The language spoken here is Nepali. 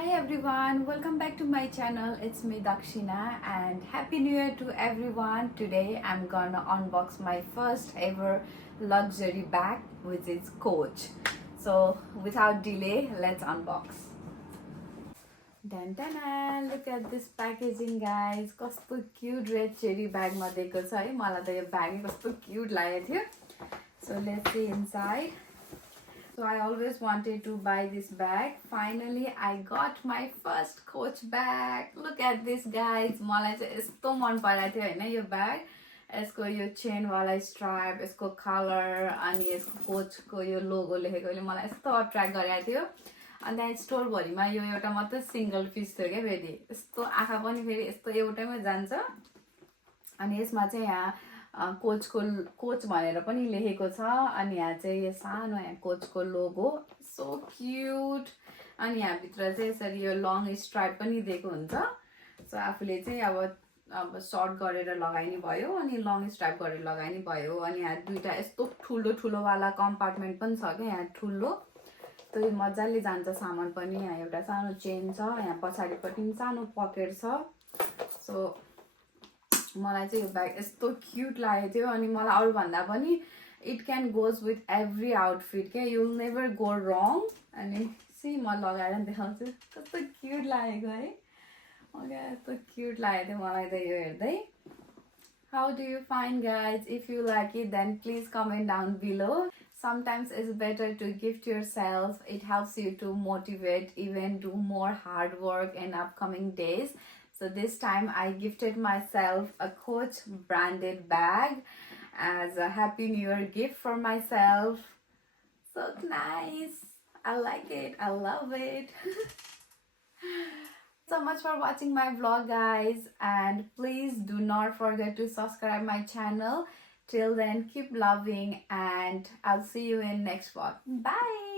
Hi everyone, welcome back to my channel. It's me Dakshina and happy new year to everyone. Today I'm gonna unbox my first ever luxury bag, which is Coach. So without delay, let's unbox. Dun, dun, dun. Look at this packaging guys. कस्तो cute red cherry bag मा दिएको छ है. मलाई त यो bag कस्तो cute लागेको थियो. So let's see inside. So I always wanted to buy this bag. Finally, I got my first Coach bag. Look at this guys. मलाई चाहिँ यस्तो मन परेको थियो हैन यो bag. यसको यो चेन वाला स्ट्राइप, यसको कलर अनि यसको कोचको यो लोगो लेखेकोले मलाई यस्तो अट्र्याक्ट गरेको थियो. अनि त्यहाँ स्टोर भरिमा यो एउटा मात्र सिंगल पिस थियो के फेरि. यस्तो आँखा पनि फेरि यस्तो एउटैमा जान्छ. अनि यसमा चाहिँ यहाँ कोच भनेर पनि लेखेको छ अनि यहाँ चाहिँ यो सानो यहाँ कोचको लोगो सो क्यूट अनि यहाँ भित्र चाहिँ यसरी यो लङ स्ट्राइप पनि दिएको हुन्छ. सो आफूले चाहिँ अब सर्ट गरेर लगाइने भयो अनि लङ स्ट्राइप गरेर लगाइने भयो. अनि यहाँ दुईटा यस्तो ठुलो ठुलो वाला कम्पार्टमेन्ट पनि छ क्या यहाँ ठुलो. त्यो मजाले जान्छ सामान पनि. यहाँ एउटा सानो चेन छ, यहाँ पछाडिपट्टि सानो पकेट छ. सो मलाई चाहिँ यो ब्याग यस्तो क्यूट लागेको थियो अनि मलाई अरू भन्दा पनि it can goes with every outfit क्या. यु विल नेभर गो रङ. अनि सी म लगाएर देखाउँछु कस्तो क्यूट लागेको है. यस्तो क्यूट लागेको थियो मलाई त यो हेर्दै. How do you find guys? If you like it then please comment down below. Sometimes it's better to gift yourself. It helps you to motivate, even do more hard work in upcoming days. So this time I gifted myself a Coach branded bag as a happy new year gift for myself. So nice. I like it. I love it. So much for watching my vlog guys, and please do not forget to subscribe my channel. Till then, keep loving and I'll see you in next vlog. Bye.